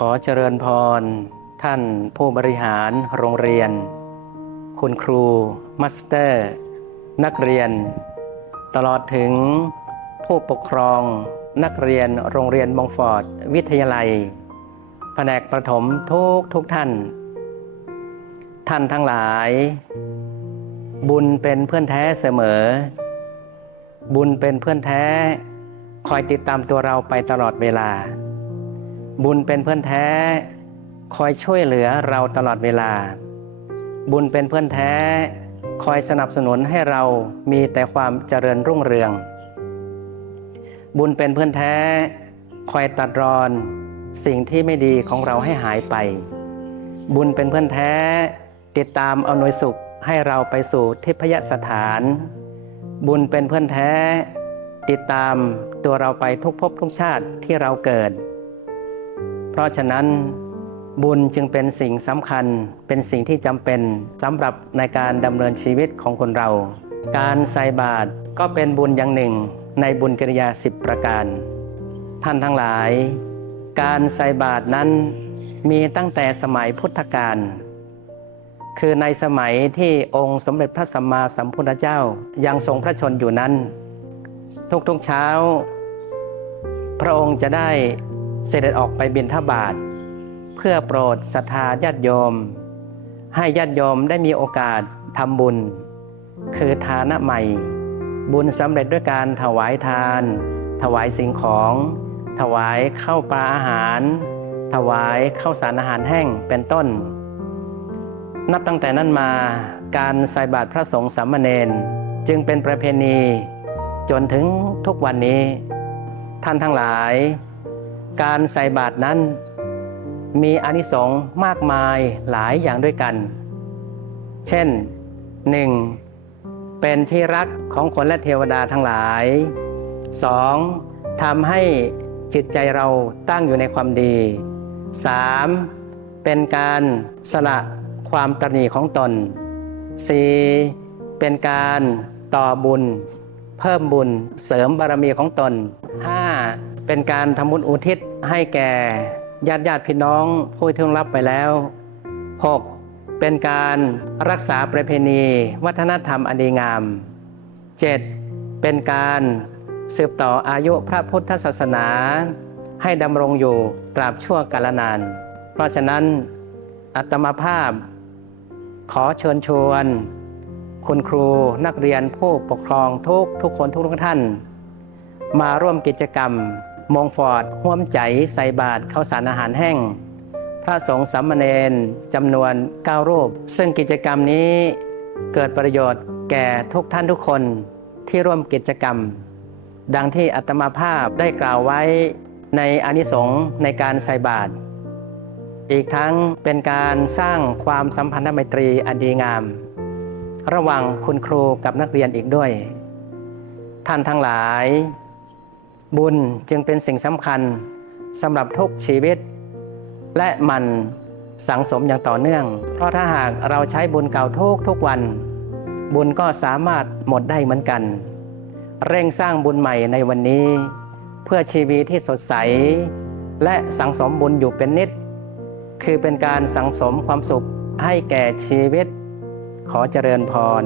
ขอเจริญพร ท่านผู้บริหารโรงเรียน คุณครูมัสเตอร์ นักเรียน ตลอดถึงผู้ปกครองนักเรียนโรงเรียนมองฟอร์ดวิทยาลัย แผนกประถมทุกทุกท่าน ท่านทั้งหลาย บุญเป็นเพื่อนแท้เสมอ บุญเป็นเพื่อนแท้ คอยติดตามตัวเราไปตลอดเวลา บุญเป็นเพื่อนแท้ คอยช่วยเหลือเราตลอดเวลา บุญเป็นเพื่อนแท้ คอยสนับสนุนให้เรามีแต่ความเจริญรุ่งเรือง บุญเป็นเพื่อนแท้ คอยตัดรอนสิ่งที่ไม่ดีของเราให้หายไป บุญเป็นเพื่อนแท้ ติดตามเอาหนวยสุขให้เราไปสู่ทิพยสถาน บุญเป็นเพื่อนแท้ ติดตามตัวเราไปทุกภพทุกชาติที่เราเกิด เพราะฉะนั้นบุญจึงเป็นสิ่งสำคัญ เป็นสิ่งที่จำเป็นสำหรับในการดำเนินชีวิตของคนเรา การใส่บาตรก็เป็นบุญอย่างหนึ่งในบุญกิริยาสิบประการ ท่านทั้งหลาย การใส่บาตรนั้นมีตั้งแต่สมัยพุทธกาลคือในสมัยที่องค์สมเด็จพระสัมมาสัมพุทธเจ้ายังทรงพระชนอยู่นั้น ทุกๆเช้า พระองค์จะได้ เสด็จออกไปบิณฑบาตเพื่อโปรดศรัทธาญาติโยม ให้ญาติโยมได้มีโอกาสทำบุญ คือทานะใหม่ บุญสำเร็จด้วยการถวายทาน ถวายสิ่งของ ถวายข้าวปลาอาหาร ถวายข้าวสารอาหารแห้งเป็นต้น นับตั้งแต่นั้นมาการใส่บาตรพระสงฆ์สามเณรจึงเป็นประเพณี จนถึงทุกวันนี้ ท่านทั้งหลาย การใส่บาตรนั้น มีอานิสงส์มากมายหลายอย่างด้วยกัน เช่น 1. เป็นที่รักของคนและเทวดาทั้งหลาย 2. ทำให้จิตใจเราตั้งอยู่ในความดี 3. เป็นการสละความตรณีของตน 4. เป็นการต่อบุญ เพิ่มบุญเสริมบารมีของตน 5. เป็นการทำบุญอุทิศให้แก่ญาติญาติพี่น้องผู้ที่ล่วงลับไปแล้ว 6. เป็นการรักษาประเพณี วัฒนธรรมอันดีงาม 7. เป็นการสืบต่ออายุพระพุทธศาสนา ให้ดำรงอยู่ตราบชั่วกาลนาน เพราะฉะนั้นอัตมาภาพ ขอเชิญชวน คุณครูนักเรียนผู้ปกครองทุกทุกคนทุกทุกท่าน มาร่วมกิจกรรม มองฟอร์ดห่วมใจใส่บาตรข้าวสารอาหารแห้ง พระสงฆ์สามเณรจำนวน 9 รูป ซึ่งกิจกรรมนี้เกิดประโยชน์แก่ทุกท่านทุกคนที่ร่วมกิจกรรม ดังที่อัตมาภาพได้กล่าวไว้ในอนิสงส์ในการใส่บาตรอีกทั้งเป็นการสร้างความสัมพันธไมตรีอันดีงาม ระหว่างคุณครูกับนักเรียนอีกด้วย ท่านทั้งหลาย บุญจึงเป็นสิ่งสำคัญสำหรับทุกชีวิต และมันสังสมอย่างต่อเนื่อง เพราะถ้าหากเราใช้บุญเก่าทุกทุกวัน บุญก็สามารถหมดได้เหมือนกัน เร่งสร้างบุญใหม่ในวันนี้ เพื่อชีวิตที่สดใส และสังสมบุญอยู่เป็นนิด คือเป็นการสังสมความสุขให้แก่ชีวิต ขอเจริญพร